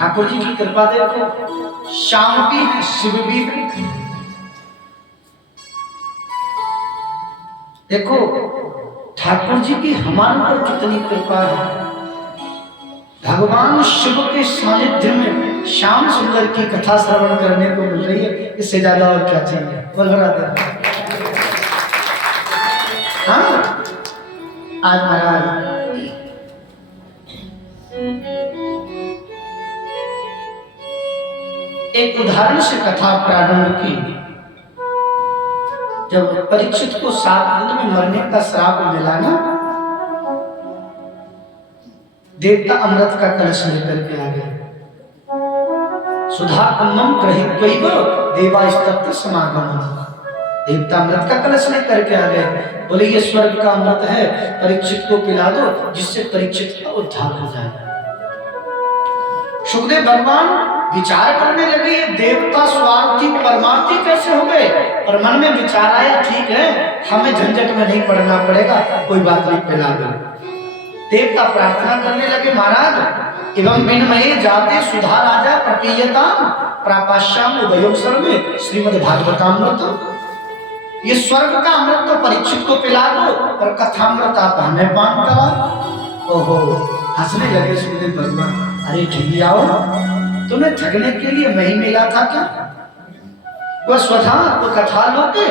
ठाकुर जी की कृपा देखो, श्याम भी है, शिव भी है। देखो ठाकुर जी की हमारे पर कितनी कृपा है। भगवान शिव के सानिध्य में श्याम सुंदर की कथा श्रवण करने को मिल रही है, इससे ज्यादा और क्या चाहिए। बोल बराबर। हाँ आज महाराज एक उदाहरण से कथा प्रारंभ की। जब परीक्षित को 7 दिन में मरने का श्राप मिला ना, देवता अमृत का कलश लेकर के आ गए। सुधा कुंभम गृहीत्वैव देवास्तत्र समागमः। देवता अमृत का कलश लेकर के आ गए। बोले ये स्वर्ग का अमृत है, परीक्षित को पिला दो जिससे परीक्षित का उद्धार हो जाए। सुखदेव भगवान विचार करने लगे, ये देवता स्वार्थी परमार्थी कैसे हो गए। और मन में विचार आया, ठीक है हमें झंझट में नहीं पड़ना पड़ेगा, कोई बात नहीं, पिला दो। देवता प्रार्थना करने लगे, महाराज एवं विनमये जाते सुधा राजा प्रपीयता प्रापाश्याम उभयों सर्वे श्रीमद् भागवतामृत। ये स्वर्ग का अमृत तो परीक्षित को पिला दो और कथामृत आप हमें पान करा। ओहो, हंसने लगे सुखदेव भगवान। अरे ठीक आओ, तुम्हें ठगने के लिए मैं ही मिला था क्या। वह स्वधा वो कथा लोके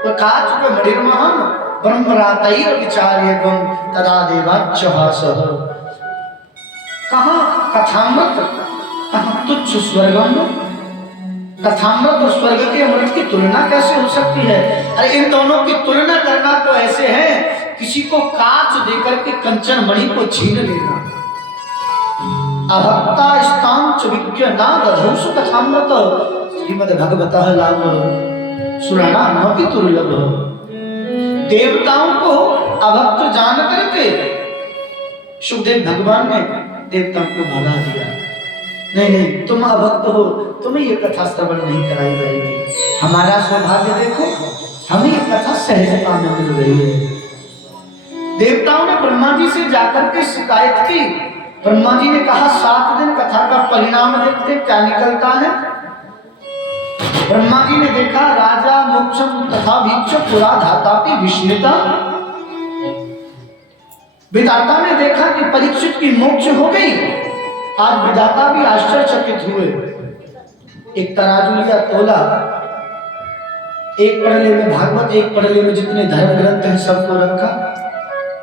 वो काच वो मणिर्महम ब्रह्मरातैर विचार्यगम तदा देवाच्चहासः। कहाँ कथामृत, कहाँ तुच्छ स्वर्गम। कथामृत और स्वर्ग के अमृत की तुलना कैसे हो सकती है। अरे इन दोनों की तुलना करना तो ऐसे है किसी को कांच देकर के कंचन मणि को छीन लेना। अभक्ता स्थान विज्ञ नाद धौसु कथामृत श्रीमद् भगवतः लाभ सुराना मपि दुर्लभ। देवताओं को अभक्त जान करके सुखदेव भगवान ने देवताओं को भगा दिया। नहीं नहीं, तुम अभक्त हो, तुम्हें ये कथा श्रवण नहीं कराई जाएगी। हमारा सौभाग्य देखो, हमें ये कथा सहजता में मिल रही है। देवताओं ने ब्रह्मा जी से जाकर के शिकायत की। ब्रह्मा जी ने कहा 7 दिन कथा का परिणाम देखते क्या निकलता है। ब्रह्मा जी ने देखा राजा मोक्षम तथा भिक्ष पुरा धातापि विस्मिता। विधाता ने देखा कि परीक्षित की मोक्ष हो गई। आज विधाता भी आश्चर्यचकित हुए। एक तराजू लिया, तोला, एक पड़ले में भागवत, एक पड़ले में जितने धर्म ग्रंथ हैं सबको रखा।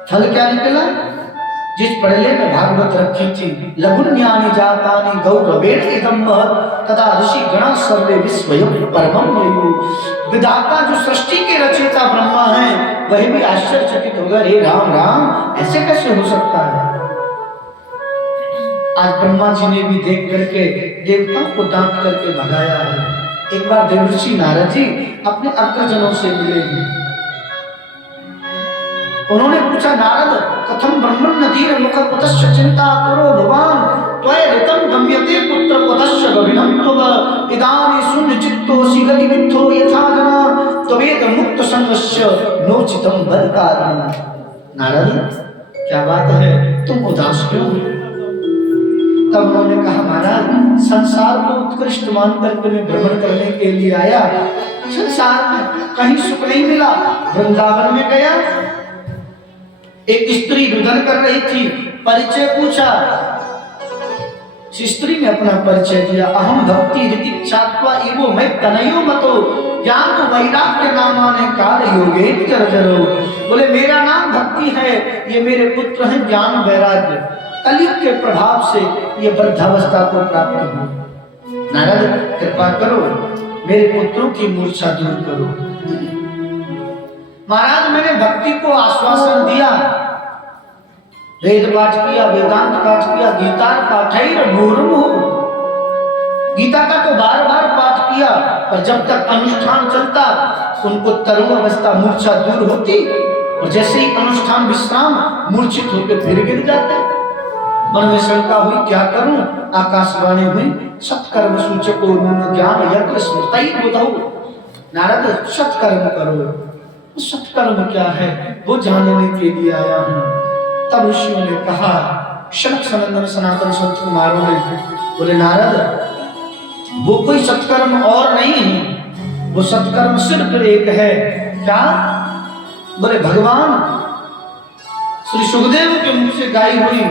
फल क्या निकला। जिस पड़ले में भागवत रखी थी, लघुन्यानि जातानि गौरवेण इदं महत् तदा ऋषि गणा सर्वे विस्मयं परमं मयु। विधाता जो सृष्टि के रचयिता ब्रह्मा हैं, वही भी आश्चर्यचकित हो गए। राम राम, ऐसे कैसे हो सकता है। आज ब्रह्मा जी ने भी देख करके देवताओं को डांट करके भगाया है। एक बार देवर्षि नारद जी अपने अग्रजनों से मिले हैं। उन्होंने पूछा, नारद कथम ब्रह्मण नदीर मुख कुतश्च चिंता करो भगवान त्वय ऋतम गम्यते पुत्र कुतश्च गभिनम तव इदानी शून्य चित्तोऽसि गति विद्धो यथा जना त्वेद मुक्त संगस्य नोचितम बदकारण। नारद क्या बात है, तुम उदास क्यों हो। तब उन्होंने कहा, महाराज संसार को उत्कृष्ट मान करके मैं भ्रमण करने के लिए आया। संसार में कहीं सुख नहीं मिला। वृंदावन में गया, एक स्त्री रुदन कर रही थी, परिचय पूछा। स्त्री ने अपना परिचय दिया। अहम भक्ति ऋतिक छात्वा इवो मैं तनयो मतो ज्ञान वैराग्य नामाने काल योगे जर्जरो। बोले मेरा नाम भक्ति है, ये मेरे पुत्र हैं ज्ञान वैराग्य, कलयुग के प्रभाव से ये वृद्धावस्था को प्राप्त हुई। नारद कृपा करो, मेरे पुत्रों की मूर्छा दूर करो। महाराज मैंने भक्ति को आश्वासन दिया, वेद पाठ किया, वेदांत पाठ किया, गीता पाठ गीता का तो बार बार पाठ किया, पर जब तक अनुष्ठान चलता उनको तरुण अवस्था मूर्छा दूर होती, और जैसे ही अनुष्ठान विश्राम मूर्छित होकर फिर गिर जाते। मन में शंका हुई, क्या करूं। आकाशवाणी हुई, सत्कर्म सूचको नून ज्ञान यज्ञ स्मृति बुधौ। नारद सत्कर्म करो। सत्कर्म क्या है वो जानने के लिए आया हूं। तब ऋषियों ने कहा, शनक सनंदन सनातन संत कुमारों ने बोले नारद, वो कोई सत्कर्म और नहीं है, वो सत्कर्म सिर्फ एक है। क्या? बोले भगवान श्री सुखदेव के मुख से गाई हुई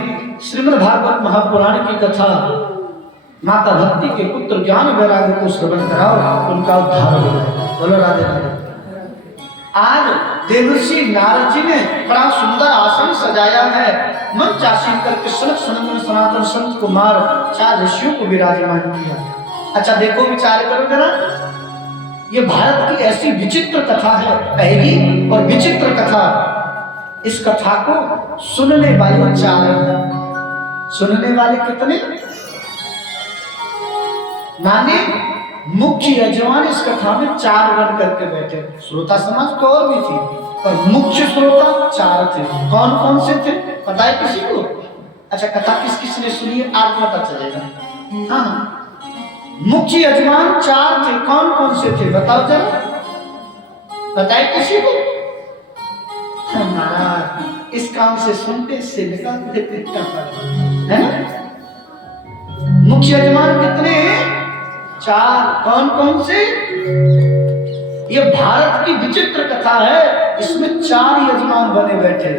श्रीमद् भागवत महापुराण की कथा, माता भक्ति के पुत्र ज्ञान वैराग्य को श्रवण कराओ, उनका उद्धार हो जाए। बोलो राधे राधे। आज देवर्षि नारद जी ने बड़ा सुंदर आसन सजाया है, मंच आसीन करके सनक सनंदन सनातन संत कुमार 4 ऋषियों को विराजमान किया। अच्छा देखो, विचार करो जरा, ये भारत की ऐसी विचित्र कथा है, पहली और विचित्र कथा। इस कथा को सुनने वाले 4 हैं। सुनने वाले कितने? माने मुख्य यजमान इस कथा में 4 बन करके बैठे। श्रोता समाज तो और भी थी, पर मुख्य श्रोता 4 थे। कौन कौन से थे पता है किसी को? अच्छा, कथा किस किस ने सुनी है आज पता चलेगा। हाँ, मुख्य यजमान 4 थे। कौन कौन से थे बताओ जरा, बताए किसी को? महाराज इस काम से सुनते से निकाल देते है ना। मुख्य यजमान कितने? 4। कौन कौन से? ये भारत की विचित्र कथा है, इसमें 4 यजमान बने बैठे,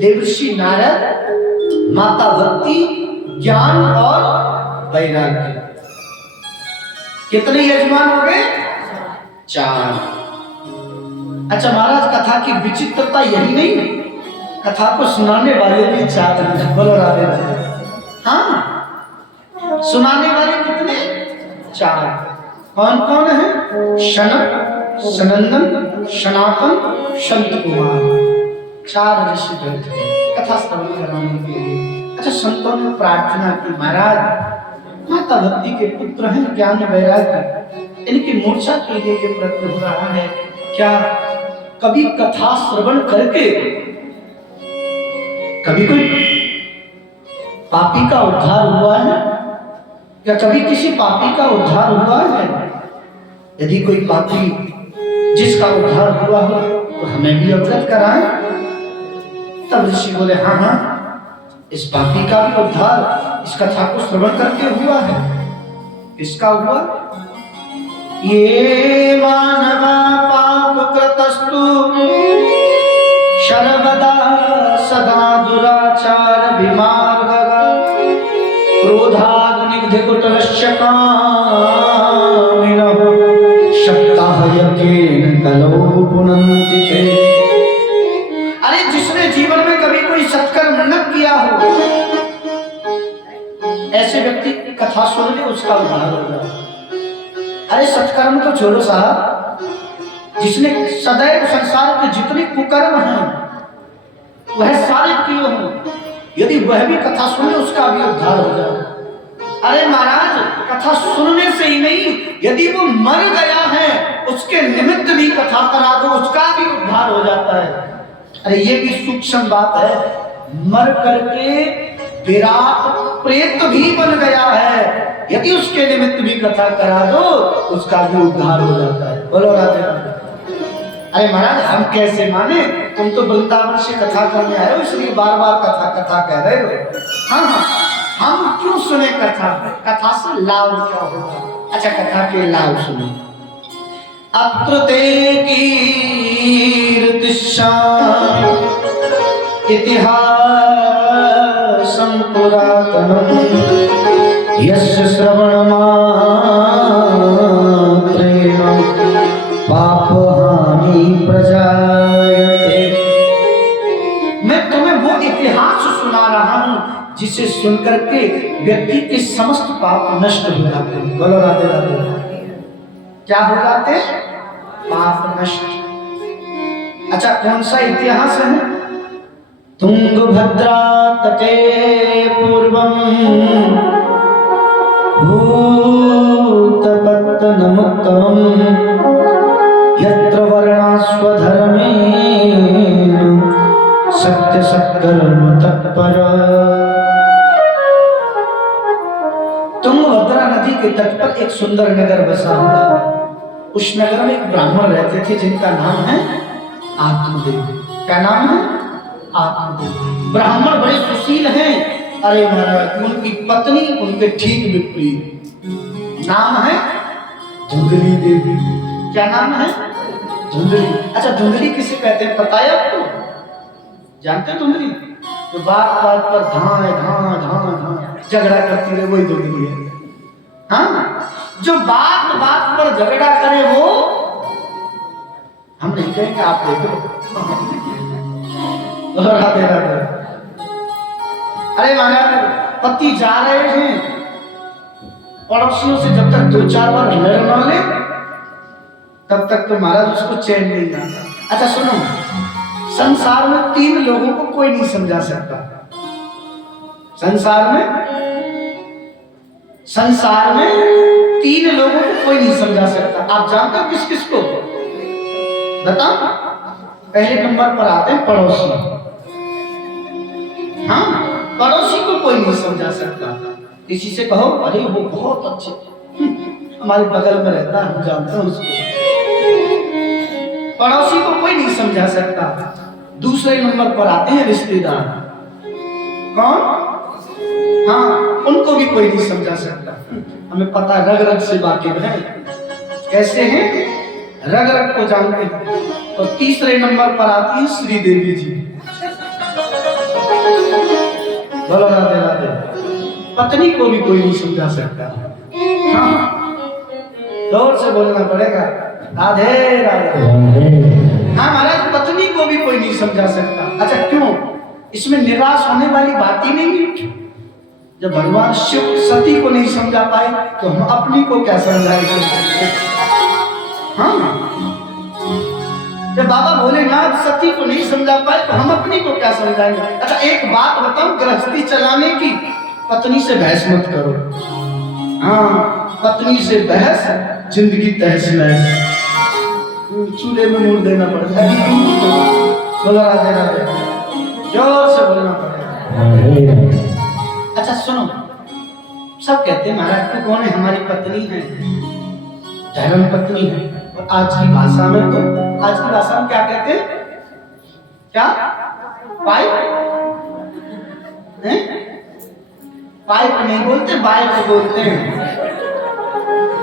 देवर्षि नारद, माता भक्ति, ज्ञान और वैराग्य। कितने यजमान हो गए? 4। अच्छा महाराज, कथा की विचित्रता यही नहीं, कथा को सुनाने वाले भी 4 हैं। बोलो राधे राधे। हाँ, सुनाने वाले कितने? 4। कौन कौन है? शनक, सनंदन, सनातन, संत कुमार। 4 ऋषि बैठे कथा श्रवण कराने के लिए। अच्छा, संतों ने प्रार्थना की, महाराज माता भक्ति के पुत्र हैं, ज्ञान वैराग्य, इनकी मूर्छा के लिए ये प्रयत्न हो रहा है। क्या कभी कथा श्रवण करके कभी कोई पापी का उद्धार हुआ है? क्या कभी किसी पापी का उद्धार हुआ है? यदि कोई पापी जिसका उद्धार हुआ हो तो हमें भी अवगत कराएं। तब ऋषि बोले, हाँ हाँ, इस पापी का भी उद्धार इस कथा को श्रवण करके हुआ है। इसका हुआ? ये मानवा पाप कृतस्तु सर्वदा सदा दुराचार विमार्ग क्रोधाग्निग्धिकुटश्च कामिनः शक्ताः यज्ञेन कलौ पुनन्ति ते। अरे जिसने जीवन में कभी कोई सत्कर्म न किया हो, ऐसे व्यक्ति की कथा सुन ले, उसका उद्धार होगा। अरे सत्कर्म तो छोड़ो साहब, जिसने सदैव संसार के जितने कुकर्म हैं वह सारे किए हों, यदि वह भी कथा सुने उसका भी उद्धार हो जाए। अरे महाराज, कथा सुनने से ही नहीं, यदि वो मर गया है उसके निमित्त भी कथा करा दो, उसका भी उद्धार हो जाता है। अरे ये भी सूक्ष्म बात है, मर करके विराट प्रेत भी बन गया है, यदि उसके निमित्त भी कथा करा दो उसका भी उद्धार हो जाता है। बोलो राधे राधे। अरे महाराज, हम कैसे माने? तुम तो वृंदावन से कथा करने आए हो, इसलिए बार बार कथा कथा कह रहे हो। हाँ हाँ, हम क्यों सुने कथा? कथा से लाभ क्या होगा? अच्छा, कथा के लाभ सुनो। अत्र ते कीर्तिशान इतिहासं पुरातनं यस्य श्रवणमात्रेण पापहानि प्रजायते। मैं तुम्हें वो इतिहास सुना रहा हूं जिसे सुनकर के व्यक्ति के समस्त पाप नष्ट हो जाते हैं। बोलो राधे राधे। क्या हो जाते? पाप नष्ट। अच्छा, कौन सा इतिहास है? तुंगभद्रा तटे पूर्वं भूतपत्तनमुत्तमं यत्र वर्णास्वधर्मेण सत्य सत्कर्म तत्पर। तुंगभद्रा नदी के तट पर एक सुंदर नगर बसा हुआ। उस नगर में एक ब्राह्मण रहते थे जिनका नाम है आत्मदेव। क्या नाम है? आत्मदेव। ब्राह्मण बड़े सुशील हैं अरे महाराज, उनकी पत्नी उनके ठीक विपरीत, नाम है धुंधली देवी। क्या नाम है? धुंधली। अच्छा, धुंधली किसे कहते हैं पता है आपको? जानते हैं धुंधली? तो बात बात पर धां धां धां धां झगड़ा करती रहे, वही धुंधली है। हाँ, जो बात बात पर झगड़ा करे वो हम नहीं कहेंगे, आप देखो। राधे राधे। अरे महाराज, पति जा रहे हैं, पड़ोसियों से जब तक 2-4 बार लड़ न ले तब तक तो महाराज उसको चैन नहीं आता। अच्छा सुनो, संसार में 3 लोगों को कोई नहीं समझा सकता। संसार में 3 लोगों को कोई नहीं समझा सकता। आप जानते हो किस किस को? बताओ। पहले नंबर पर आते हैं पड़ोसी। हाँ, पड़ोसी को कोई नहीं समझा सकता। किसी से कहो अरे वो बहुत अच्छे, हमारे बगल में रहता है, हम जानते हैं उसको। पड़ोसी को कोई नहीं समझा सकता। दूसरे नंबर पर आते हैं रिश्तेदार। कौन? हाँ, उनको भी कोई नहीं समझा सकता। हमें पता, रग रग से वाकिफ है। कैसे हैं? रग रग को जानते हैं। और तीसरे नंबर पर आती है श्री देवी जी। बोलो राधे राधे। पत्नी को भी कोई नहीं समझा सकता। हाँ, जोर से बोलना पड़ेगा, राधे राधे। हाँ महाराज, पत्नी को भी कोई नहीं समझा सकता। अच्छा क्यों? इसमें निराश होने वाली बात ही नहीं है। जब भगवान शिव सती को नहीं समझा पाए तो हम अपनी को क्या समझाएंगे? हाँ, जब बाबा भोलेनाथ सती को नहीं समझा पाए तो हम अपनी को क्या समझाएंगे? अच्छा एक बात बताऊं, गृहस्थी चलाने की, पत्नी से बहस मत करो। हाँ, पत्नी से बहस जिंदगी तहस नहस, चूल्हे में मूड़ देना पड़ता है। बोलो राधे राधे, जोर से बोलना पड़ेगा। अच्छा सुनो, सब कहते हैं महाराज को कौन है? हमारी पत्नी है, धर्म पत्नी है। और आज की भाषा में तो, आज की भाषा में क्या कहते हैं? क्या? पाइप हैं? पाइप नहीं बोलते, बाइप बोलते हैं।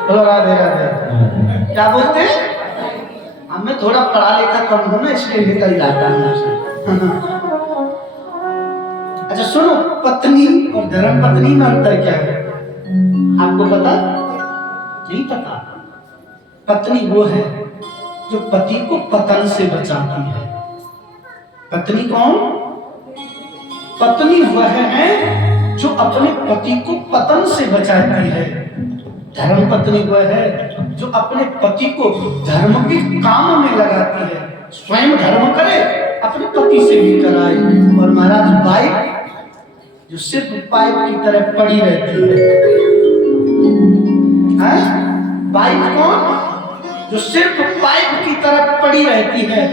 बोलो राधे राधे। क्या बोलते हैं? हमें थोड़ा पढ़ा लिखा कम हो ना, इसलिए निकल जाता है। अच्छा सुनो, पत्नी और धर्म पत्नी में अंतर क्या है? आपको पता? नहीं पता। पत्नी वो है जो पति को पतन से बचाती है। पत्नी कौन? पत्नी वह है जो अपने पति को पतन से बचाती है। धर्म पत्नी वह है जो अपने पति को धर्म के काम में लगाती है। स्वयं धर्म करे, अपने पति से भी कराए। और महाराज बाइक जो सिर्फ पाइप की तरह पड़ी रहती है, बाइक कौन? जो सिर्फ पाइप की तरह पड़ी रहती है,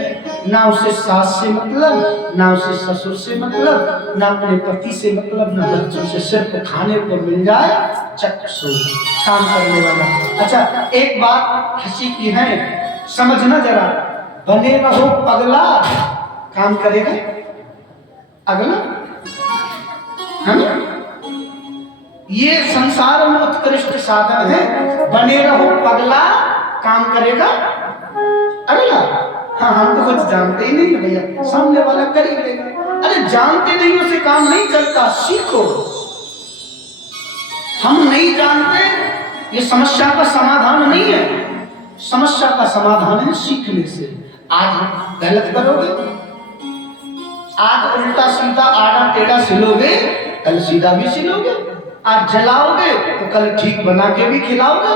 ना उसे सास से मतलब, ना उसे ससुर से मतलब, ना अपने पति से मतलब, ना बच्चों से, सिर्फ खाने को मिल जाए चट सो, काम करने वाला। अच्छा एक बात हंसी की है, समझना जरा, बने रहो पगला, काम करेगा अगला। हम ये संसार में उत्कृष्ट साधन है, बने रहो पगला, काम करेगा अगला। हाँ, हम तो कुछ जानते ही नहीं है भैया, सामने वाला कर ही लेगा। अरे जानते नहीं उसे काम नहीं चलता, सीखो। हम नहीं जानते, ये समस्या का समाधान नहीं है। समस्या का समाधान है सीखने से। आज गलत करोगे, आज उल्टा सीधा आड़ा टेढ़ा सिलोगे, कल सीधा भी सिलोगे। आज जलाओगे तो कल ठीक बना के भी खिलाओगे।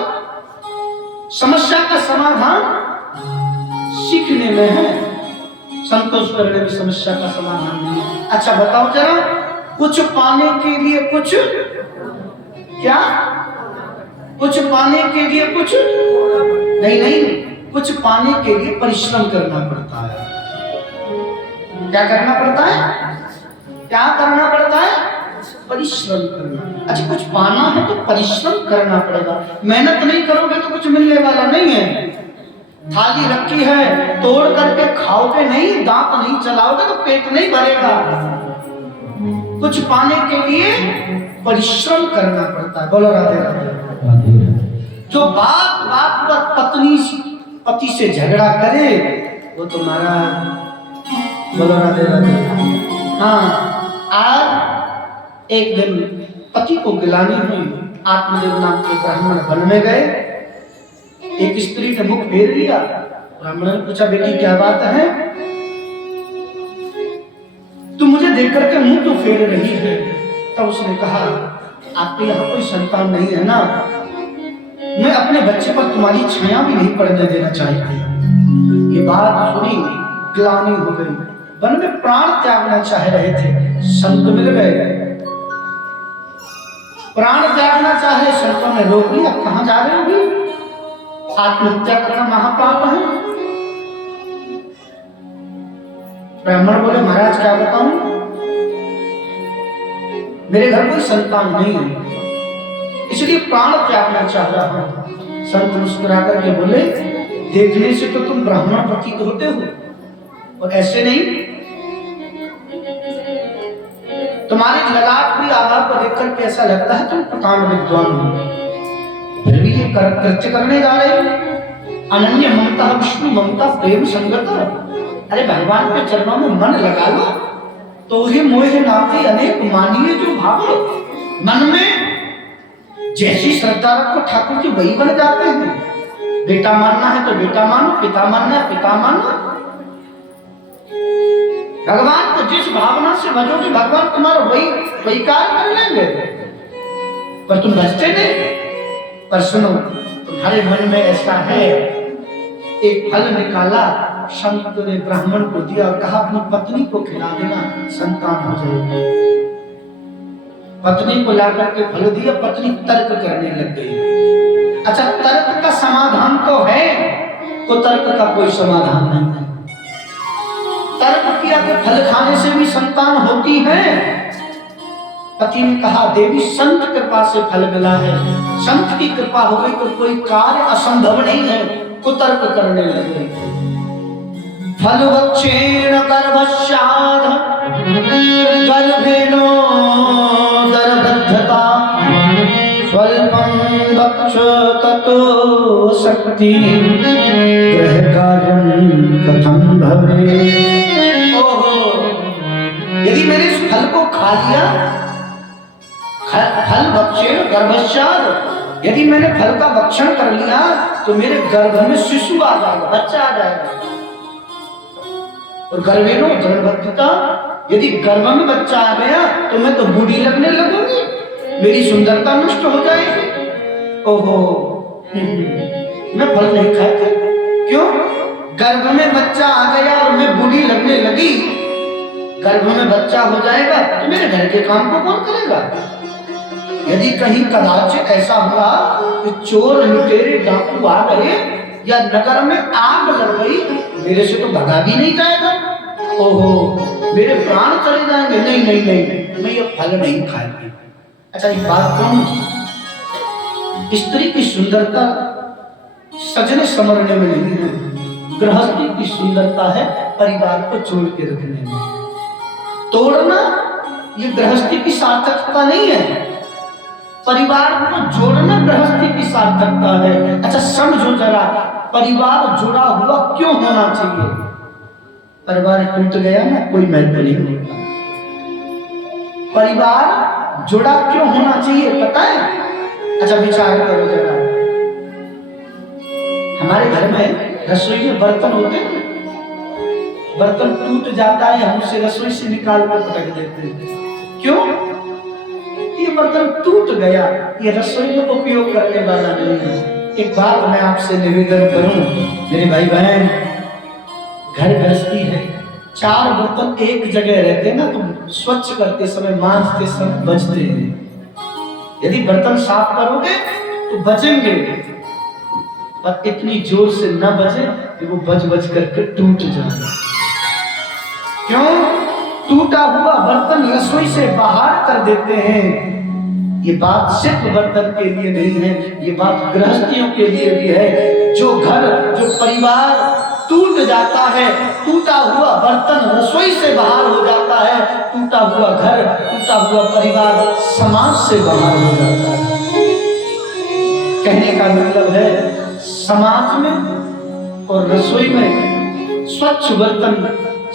समस्या का समाधान सीखने में है, संतोष करने में समस्या का समाधान नहीं है। अच्छा बताओ जरा, कुछ पाने के लिए कुछ क्या? कुछ पाने के लिए कुछ नहीं, कुछ पाने के लिए परिश्रम करना पड़ता है। क्या करना पड़ता है? क्या करना पड़ता है? परिश्रम करना। अच्छा कुछ पाना है तो परिश्रम करना पड़ेगा। मेहनत नहीं करोगे तो कुछ मिलने वाला नहीं है। थाली रखी है, तोड़ करके खाओगे नहीं, दांत नहीं चलाओगे तो पेट नहीं भरेगा। कुछ पाने के लिए परिश्रम करना पड़ता है। बोलो राधे राधे। जो बात बात पर पति से झगड़ा करे वो तुम्हारा, बोलो राधे राधे। हाँ, आज एक दिन पति को गिलानी हुई, आत्मदेव नाम के ब्राह्मण वन में गए। एक स्त्री ने मुख फेर लिया। ब्राह्मण ने पूछा, बेटी क्या बात है, तू मुझे देख करके मुंह तो फेर रही है। तब उसने कहा, आपके यहाँ कोई संतान नहीं है ना, मैं अपने बच्चे पर तुम्हारी छाया भी नहीं पड़ने देना चाहती। ये बात सुनी, ग्लानि हो गई। वन में प्राण त्यागना चाह रहे थे, संत मिल गए। प्राण त्यागना चाहे, संतों ने रोक लिया। कहां जा रहे होगी, आत्महत्या करना महापाप है। ब्राह्मण बोले, महाराज क्या बताऊं, मेरे घर कोई संतान नहीं है, इसलिए प्राण त्यागना चाह रहा हूं। संत मुस्कुरा करके बोले, देखने से तो तुम ब्राह्मण प्रतीत होते हो, और ऐसे नहीं, तुम्हारे ललाट की आभा को देख करके ऐसा लगता है तुम प्रकांड विद्वान हो, फिर भी ये कृत्य करने जा रहे हो। अनन्य ममता विष्णु ममता प्रेम संगत। अरे भगवान के चरणों में मन लगा लो, तो ही मोह नाते अनेक मानिए जो भाव। मन में जैसी श्रद्धा रखो ठाकुर जी वही बन जाते हैं। बेटा मानना है तो बेटा मानो, पिता मानना है पिता मानो। भगवान को जिस भावना से भजोगे भगवान तुम्हारा वही कार्य कर लेंगे, पर तुम बचते नहीं। पर सुनो, तुम्हारे मन में ऐसा है, एक फल निकाला, संत ने ब्राह्मण को दिया और कहा अपनी पत्नी को खिला देना, संतान हो जाएगी। पत्नी को ला करके फल दिया, पत्नी तर्क करने लग गई। अच्छा, तर्क का समाधान तो है, तो तर्क का कोई समाधान नहीं है। तर्क किया कि फल खाने से भी संतान होती है। पति ने कहा, देवी संत कृपा से फल मिला है, संत की कृपा हो गई तो कोई कार्य असंभव नहीं है, कुतर्क करने लगे। फलवक्षेण गर्भस्याद गर्भेनो दरबद्धता स्वल्पं वक्ष ततो शक्ति गृहकार्यं कथं भवेत्। ओहो, यदि मैंने इस फल को खा लिया, फल भक्षेण गर्भस्याद, यदि मैंने फल का भक्षण कर लिया तो मेरे गर्भ में शिशु आ जाएगा, बच्चा आ जाएगा। और गर्भेनो दरबद्धता, यदि गर्भ में बच्चा आ गया तो मैं तो बूढ़ी लगने लगूंगी, मेरी सुंदरता नष्ट हो जाएगी। ओहो, मैं फल नहीं खाता। क्यों? गर्भ में बच्चा आ गया और मैं बूढ़ी लगने लगी। गर्भ में बच्चा हो जाएगा तो मेरे घर के काम को कौन करेगा? यदि कहीं कदाचित ऐसा हुआ कि चोर लुटेरे डाकू आ गए या नगर में आग लग गई, मेरे से तो भगा भी नहीं जाएगा। ओहो, मेरे प्राण चले जाएंगे। नहीं नहीं नहीं, मैं ये फल नहीं खाएगी। अच्छा, एक बात कहूं, स्त्री की सुंदरता सजने संवरने में नहीं है, गृहस्थी की सुंदरता है परिवार को जोड़ के रखने में। तोड़ना ये गृहस्थी की सार्थकता नहीं है, परिवार को जोड़ना गृहस्थी की सार्थकता है। अच्छा समझो जरा, परिवार जुड़ा हुआ क्यों होना चाहिए? परिवार टूट गया ना, कोई महत्व नहीं होता। परिवार जुड़ा क्यों होना चाहिए पता है? अच्छा विचार करो जरा, हमारे घर में रसोई में बर्तन होते हैं, बर्तन टूट जाता है, हम उसे रसोई से निकाल कर पटक देते हैं। क्यों? ये बर्तन टूट गया, ये रसोई में उपयोग करने वाला नहीं है। एक बात मैं आपसे निवेदन करूं, मेरे भाई बहन, घर गृहस्थी है, 4 बर्तन एक जगह रहते ना तो स्वच्छ करते समय, मांजते समय बचते हैं। यदि बर्तन साफ करोगे तो बचेंगे, पर इतनी जोर से न बचे कि वो बच बच करके टूट जाए। क्यों? टूटा हुआ बर्तन रसोई से बाहर कर देते हैं। ये बात सिर्फ बर्तन के लिए नहीं है, ये बात गृहस्थियों के लिए भी है। जो घर, जो परिवार टूट जाता है, टूटा हुआ बर्तन रसोई से बाहर हो जाता है, टूटा हुआ घर, टूटा हुआ परिवार समाज से बाहर हो जाता है। कहने का मतलब है समाज में और रसोई में स्वच्छ बर्तन,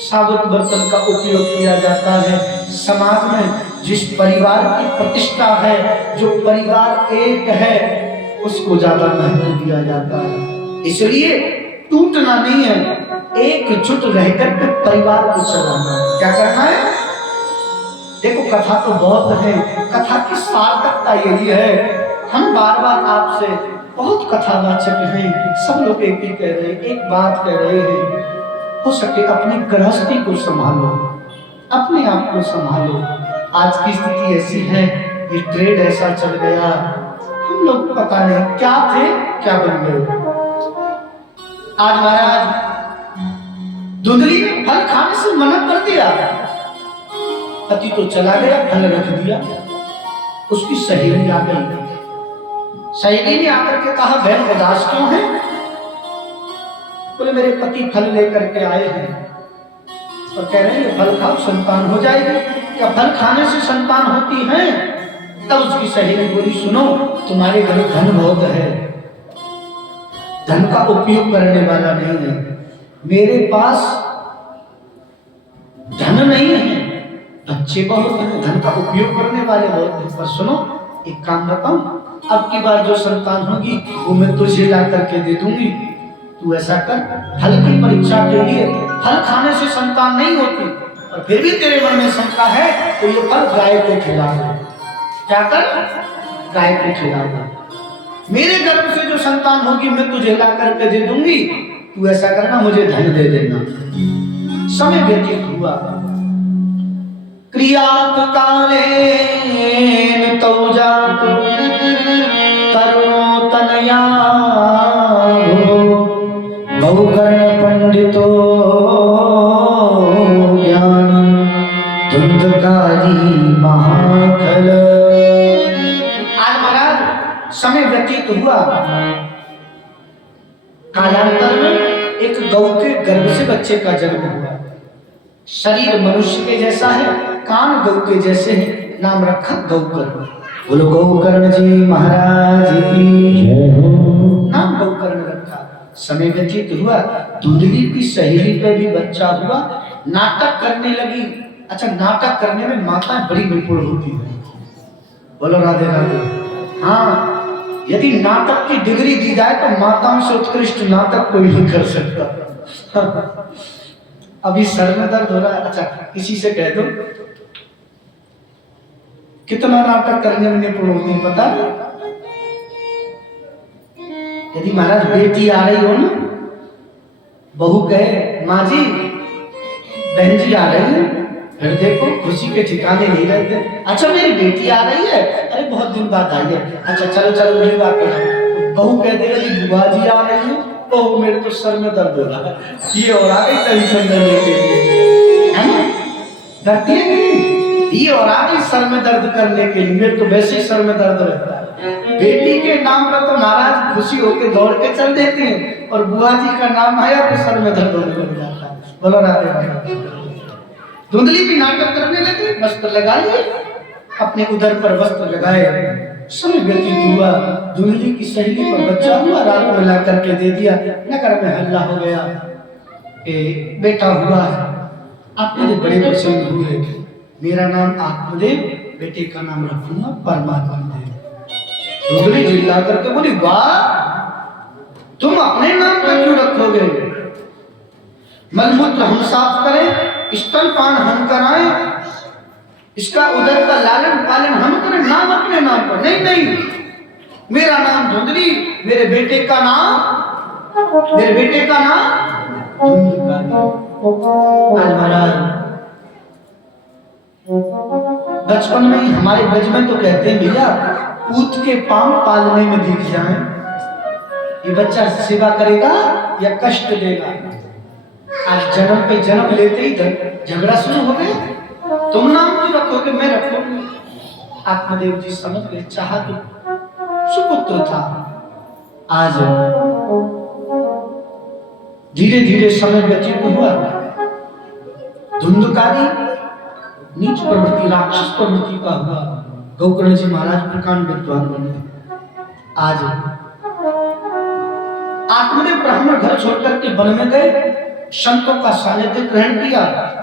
साबुत बर्तन का उपयोग किया जाता है। समाज में जिस परिवार की प्रतिष्ठा है, जो परिवार एक है, उसको ज्यादा महत्व दिया जाता है। इसलिए टूटना नहीं है, एकजुट रहकर के परिवार को चलाना है। क्या करना है? देखो कथा तो बहुत है, कथा की सार्थकता यही है। हम बार बार आपसे बहुत कथावाचक हैं, सब लोग एक ही कह रहे हैं, एक बात कह रहे हैं, हो सके अपनी गृहस्थी को संभालो, अपने आप को संभालो। आज की स्थिति ऐसी है, ये ट्रेड ऐसा चल गया, हम लोग पता नहीं क्या थे क्या बन गए। आज महाराज धुंधली ने फल खाने से मना कर दिया, पति तो चला गया, फल रख दिया। उसकी सहेली आ गई, सहेली ने आकर के कहा बहन उदास क्यों है? बोले मेरे पति फल लेकर के आए हैं और कह रहे हैं फल खाओ संतान हो जाएगी। क्या फल खाने से संतान होती है? तब उसकी सहेली बोली सुनो, तुम्हारे घर धन बहुत है, धन का उपयोग करने वाला नहीं है, मेरे पास धन नहीं है, बच्चे बहुत हैं, धन का उपयोग करने वाले बहुत हैं, पर सुनो एक काम बताऊं, अब की बार जो संतान होगी वो मैं तुझे ला करके दे दूंगी, तू ऐसा कर, फल की परीक्षा के लिए, फल खाने से संतान नहीं होती और फिर भी तेरे मन में शंका है तो ये फल गाय को खिला दे। क्या कर? गाय को खिला दे, मेरे गर्भ से जो संतान होगी मैं तुझे ला करके दे दूंगी, तू ऐसा करना, मुझे धन दे देना। समय व्यतीत हुआ, क्रियात कालेन तौजात तरुणो तनया बहुकर्ण पंडितो ज्ञान धुंधकारी महाखल। आज महाराज समय व्यतीत हुआ, कालांतर में एक गौ के गर्भ से बच्चे का जन्म हुआ। शरीर मनुष्य के जैसा है, कान गौ के जैसे हैं, नाम रखा गौकर्ण। बोलो गौकर्ण जी महाराज की जय हो। नाम गौकर्ण रखा। समय व्यतीत हुआ, धुंधली की सहेली पे भी बच्चा हुआ, नाटक करने लगी। अच्छा, नाटक करने में माताएं बड़ी निपुण होती है। बोलो राधे राधे। हाँ, यदि नाटक की डिग्री दी जाए तो माताओं से उत्कृष्ट नाटक कोई नहीं कर सकता। अभी सर में दर्द हो रहा है, अच्छा किसी से कह दो कितना नाटक करने में निपुण होती है पता? यदि महाराज बेटी आ रही हो ना, बहू कहे माँ जी बहन जी आ रही है, फिर देखो खुशी के ठिकाने नहीं रहते। अच्छा मेरी बेटी आ रही है, अरे बहुत दिन बाद आई है, अच्छा चलो चलो मुझे बात करो। बहू कह देगी बुआ जी आ रही है, ओह मेरे तो सर में दर्द हो रहा है, ये और आ गई टेंशन लेने के लिए, है ना? डरती है नहीं, ये और आ गई सर में दर्द करने के लिए, मेरे तो वैसे ही सर में दर्द रहता है। बेटी के नाम पर तो महाराज खुशी होकर दौड़ के चल देती हैं, और बुआ जी का नाम आया तो सर में दर्द होने लग जाता है। बोलो राधे राधे। धुंधली भी नाटक करने लगी, वस्त्र लगा लिए, अपने उदर पर वस्त्र लगाए। समय व्यतीत हुआ, धुंधली की सहेली पर बच्चा हुआ, रात में ला करके दे दिया। नगर में हल्ला हो गया कि बेटा हुआ है, आत्मदेव बड़े प्रसन्न हुए, मेरा नाम आत्मदेव, बेटे का नाम रखूंगा परमात्मा देव। धुंधली चिल्ला करके बोली वाह, तुम अपने नाम पर क्यों रखोगे? मलमूत्र हम साफ करें, स्तनपान हम कराएं, इसका उदर का लालन पालन हम करें, नाम अपने नाम पर नहीं। नहीं, मेरा नाम धुंधली, मेरे बेटे का नाम, मेरे बेटे का नाम धुंधली। आज महाराज बचपन में ही हमारे ब्रज में तो कहते हैं भैया पूत के पांव पालने में दिख जाए, ये बच्चा सेवा करेगा या कष्ट देगा। आज जन्म पे जन्म लेते ही झगड़ा शुरू हो गया, तुम नाम क्यों रखोगे, मैं रखूंगी। आत्मदेव जी समझ गए, चाहा तो सुपुत्र था। आज धीरे धीरे समय व्यतीत हुआ, धुंधकारी नीच प्रवृत्ति, राक्षस प्रवृत्ति का हुआ। गोकर्ण जी महाराज प्रकांड विद्वान बने। आज आत्मदेव ब्राह्मण घर छोड़कर के वन में गए, संतों का सानिध्य ग्रहण किया,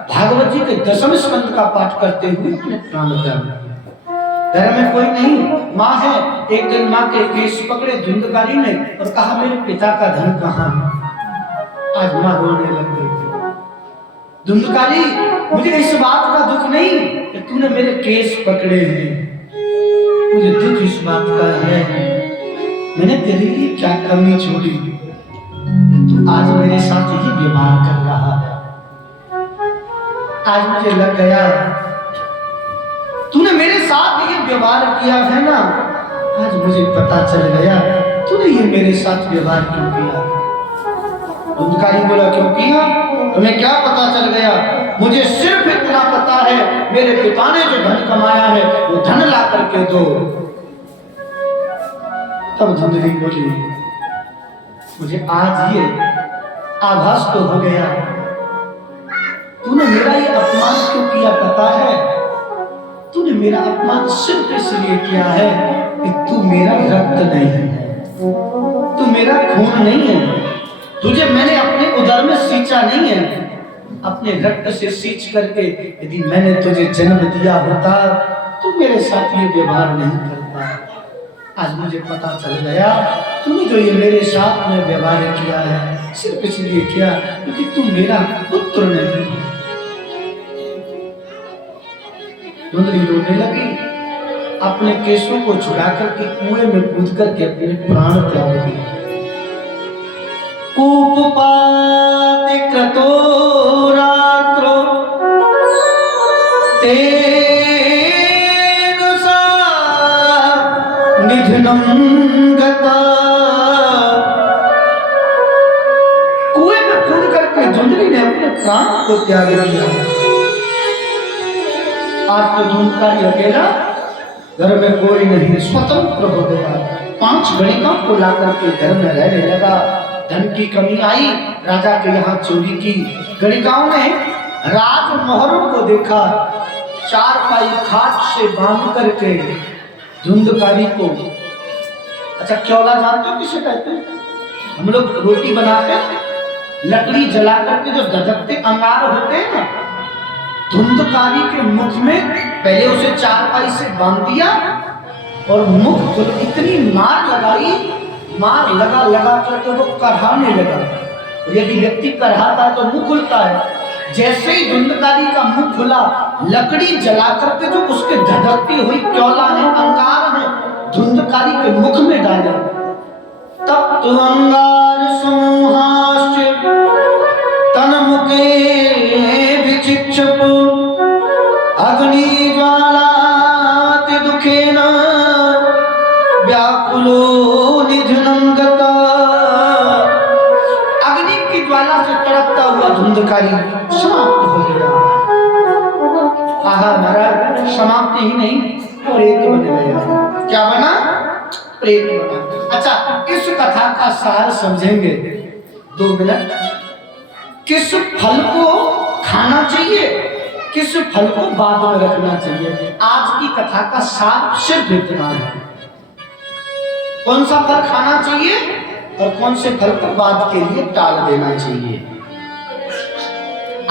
भागवत जी के 10वें स्कंद का पाठ करते हुए अपने प्राण त्याग दिए। घर में कोई नहीं, माँ है। एक दिन माँ के केस पकड़े धुंधकारी ने और कहा, मेरे पिता का धन कहाँ है? आज माँ रोने लग गई। धुंधकारी, मुझे इस बात का दुख नहीं कि तूने मेरे केस पकड़े हैं, मुझे दुख इस बात का है मैंने तेरे लिए क्या कमी छोड़ी, तू आज मेरे साथ ही व्यवहार कर रहा है। आज मुझे लग गया तूने मेरे साथ ये व्यवहार किया है ना, आज मुझे पता चल गया तूने ये मेरे साथ व्यवहार क्यों किया। धुंधकारी बोला, क्यों किया? तुम्हें क्या पता चल गया? मुझे सिर्फ इतना पता है, मेरे पिता ने जो धन कमाया है वो धन ला करके दो। तब धुंधली बोली, मुझे आज ये आभास तो हो गया, तूने मेरा ये अपमान क्यों किया पता है? तूने मेरा अपमान सिर्फ इसलिए किया है कि तू मेरा रक्त नहीं है, तू मेरा खून नहीं है, तुझे मैंने अपने उदर में सींचा नहीं है, अपने रक्त से सींच करके यदि मैंने तुझे जन्म दिया होता तो मेरे साथ ये व्यवहार नहीं करता। आज मुझे पता चल गया तूने जो ये मेरे साथ में व्यवहार किया है सिर्फ इसलिए किया क्योंकि तू मेरा पुत्र नहीं है। धुंधली रोने लगी, अपने केशों को छुड़ा करके कुएं में कूद करके अपने प्राण त्याग दिए। कूपपाति क्रतो रात्रो तेन सा निधनम गता। कुएं में कूद करके धुंधली ने अपने प्राण को त्याग दिया। आज तो धुंधकारी अकेला, घर में कोई नहीं, स्वतंत्र हो गया। 5 गणिकों को ला करके घर में रहने लगा। धन की कमी आई, राजा के यहाँ चोरी की। गणिकाओं ने राजमोहरों को देखा, 4 पाई खाट से बांध करके धुंधकारी को, अच्छा क्योला जानते हो किसे कहते हैं? हम लोग रोटी बनाते लकड़ी जला करके जो धधकते अंगार होते हैं ना, धुंधकारी के मुख में पहले उसे 4 पाई से बांध दिया और मुख को इतनी मार लगाई, मार लगा लगा करके वो करहाने लगा। यदि व्यक्ति करहाता है तो मुंह खुलता है। जैसे ही धुंधकारी का मुंह खुला, लकड़ी जला करके जो उसके धधकती हुई क्योला है, अंगार है, धुंधकारी के मुख में डाले। तब तो अंगार समूहाश्च तन मुखे विचिक्षुप अग्नि ज्वालाति दुखेन व्याकुलो निधनम गता। अग्नि की ज्वाला से तड़पता हुआ धुंधकारी समाप्त हो गया। आहा महाराज, समाप्ति ही नहीं, प्रेत बन गया। क्या बना? प्रेत बना। अच्छा, इस कथा का सार समझेंगे 2 मिनट। किस फल को खाना चाहिए, किस फल को बाद में रखना चाहिए, आज की कथा का सार सिर्फ इतना है। कौन सा फल खाना चाहिए और कौन से फल को बाद के लिए टाल देना चाहिए।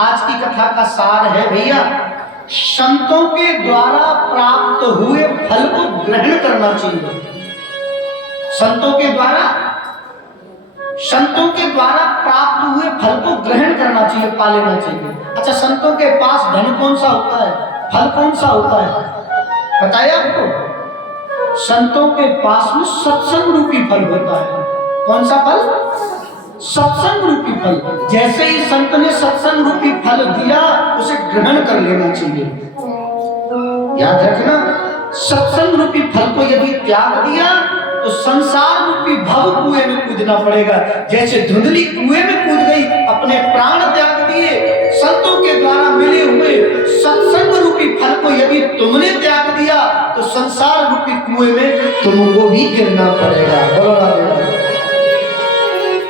आज की कथा का सार है भैया, संतों के द्वारा प्राप्त हुए फल को ग्रहण करना चाहिए। संतों के द्वारा प्राप्त हुए फल को ग्रहण करना चाहिए, पा लेना चाहिए। अच्छा, संतों के पास धन कौन सा होता है, फल कौन सा होता है, बताइए आपको? संतों के पास में सत्संग रूपी फल होता है। कौन सा फल? सत्संग रूपी फल। जैसे ही संत ने सत्संग रूपी फल दिया, उसे ग्रहण कर लेना चाहिए। याद रखना, सत्संग रूपी फल को यदि त्याग दिया तो संसार रूपी भव कुएं में कूदना पड़ेगा। जैसे धुंधली कुएं में कूद गई, अपने प्राण त्याग दिए, संतों के द्वारा मिले हुए सत्संग रूपी फल को यदि तुमने त्याग दिया तो संसार रूपी कुएं में तुमको भी गिरना पड़ेगा। बोलो राधे राधे।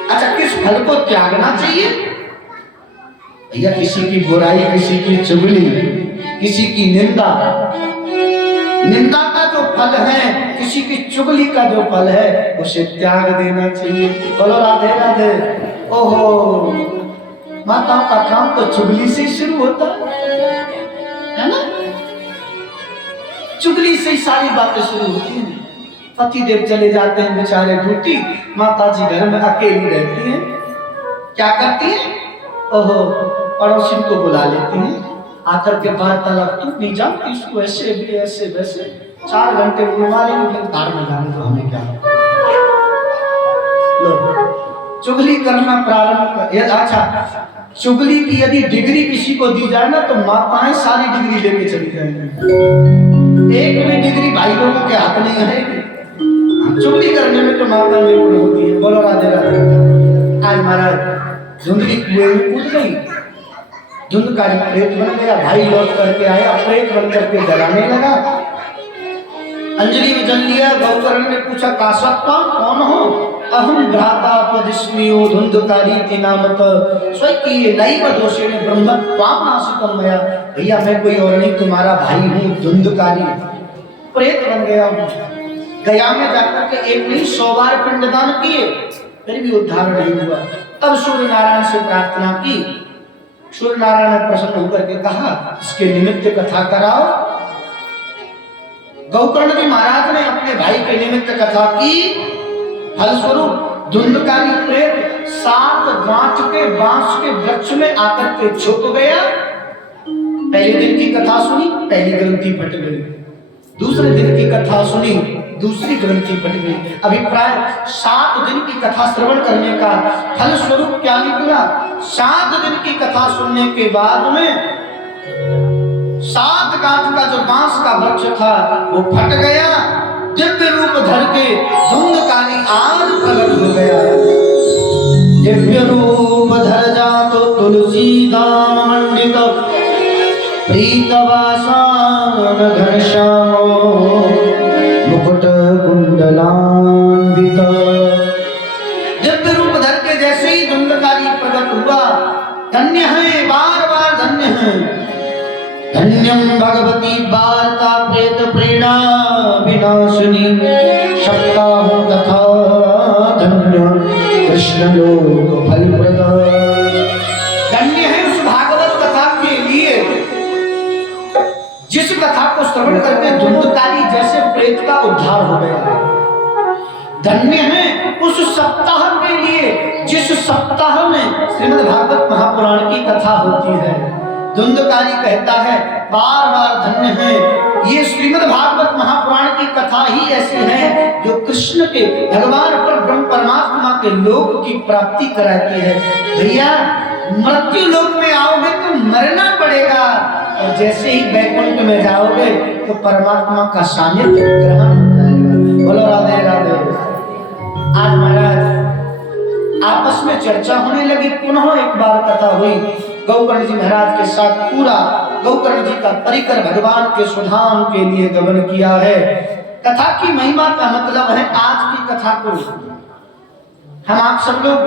अच्छा, किस फल को त्यागना चाहिए भैया? किसी की बुराई, किसी की चुगली, किसी की निंदा, निंदा का जो फल है, किसी की चुगली का जो फल है, उसे त्याग देना चाहिए। बोलो राधे राधे। ओहो, माताओं का काम तो चुगली से शुरू होता है ना? चुगली से ही सारी बातें शुरू होती हैं। पति देव चले जाते हैं बेचारे ड्यूटी, माता जी घर में अकेली रहती हैं। क्या करती हैं? ओहो, पड़ोसी को बुला लेती हैं, आकर के वार्तालाप, तू नहीं जानती इसको ऐसे भी ऐसे वैसे, 4 घंटे बुलवा लेंगे, फिर तार में जाने तो हमें क्या। लो, चुगली करना प्रारंभ कर। अच्छा, चुगली की यदि डिग्री किसी को दी जाए ना तो माताएं सारी डिग्री लेके चली जाएंगी। एक भी डिग्री भाई लोगों के हाथ नहीं आएगी। चुगली करने में तो माता निपुण होती है। बोलो राधे राधे। आज महाराज धुंधली कुएं में कूद गई, धुंधकारी प्रेत बन गया। भाई लौट करके आया, प्रेत बन करके डराने लगा। अंजलि में जल लिया। गौकर्ण ने पूछा, काशत्वा कौन हो? अहम भ्राता पदिस्मियो धुंधकारी नामत स्वकीय नैव दोषेण ब्रह्म त्वां नासिकं मया। भैया मैं कोई और नहीं, तुम्हारा भाई हूँ, धुंधकारी प्रेत बन गया हूँ। गया में जाकर के एक नहीं 100 बार पिंडदान किए, फिर भी उद्धार नहीं हुआ। तब सूर्य नारायण से प्रार्थना की। सूर्य नारायण ने प्रसन्न होकर के कहा, इसके निमित्त कथा कराओ। गौकर्ण जी महाराज ने अपने भाई के निमित्त कथा की। फलस्वरूप धुंधकारी प्रेत 7 गांठ के बांस के वृक्ष में आकर के छुप गया। पहले दिन की कथा सुनी, पहली ग्रंथि फट गई। दूसरे दिन की कथा सुनी, दूसरी ग्रंथि फट गई। अभिप्राय 7 दिन की कथा श्रवण करने का फल स्वरूप क्या निकला? 7 दिन की कथा सुनने के बाद में 7 गांठ का जो बांस का वृक्ष था वो फट गया। दिव्य रूप धर के धुंधकारी आज प्रकट हो गया। दिव्य रूप धर जा तो तुलसी दाम मंडित प्रीतवासान घनश्याम मुकुट कुंडलान्वित। दिव्य रूप धर के जैसे ही धुंधकारी प्रकट हुआ, धन्य है, बार बार धन्य है। धन्यं भगवती वार्ता प्रेत प्रेरणा विनाशिनी सप्ताह तथा धन्य कृष्ण लोक फलप्रद। धन्य है उस भागवत कथा के लिए जिस कथा को श्रवण करके धुंधकारी जैसे प्रेत का उद्धार हो गया। धन्य है उस सप्ताह के लिए जिस सप्ताह में श्रीमद् भागवत महापुराण की कथा होती है। धुंधकारी कहता है, बार बार धन्य है, ये श्रीमद् भागवत महापुराण की कथा ही ऐसी है जो कृष्ण के भगवान पर ब्रह्म परमात्मा के लोक की प्राप्ति कराती है। भैया मृत्यु लोक में आओगे तो मरना पड़ेगा, और जैसे ही वैकुंठ में जाओगे तो परमात्मा का सानिध्य ग्रहण हो जाएगा। बोलो राधे राधे। आज महाराज आपस में चर्चा होने लगी, पुनः एक बार कथा हुई। गौकर्ण जी महाराज के साथ पूरा गौकर्ण जी का परिकर भगवान के सुधाम के लिए गमन किया है। कथा की महिमा का मतलब है आज की कथा को हम आप सब लोग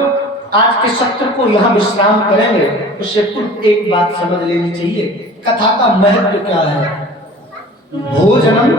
आज के सत्र को यहाँ विश्राम करेंगे, उससे पूर्व एक बात समझ लेनी चाहिए, कथा का महत्व क्या है। भोजनम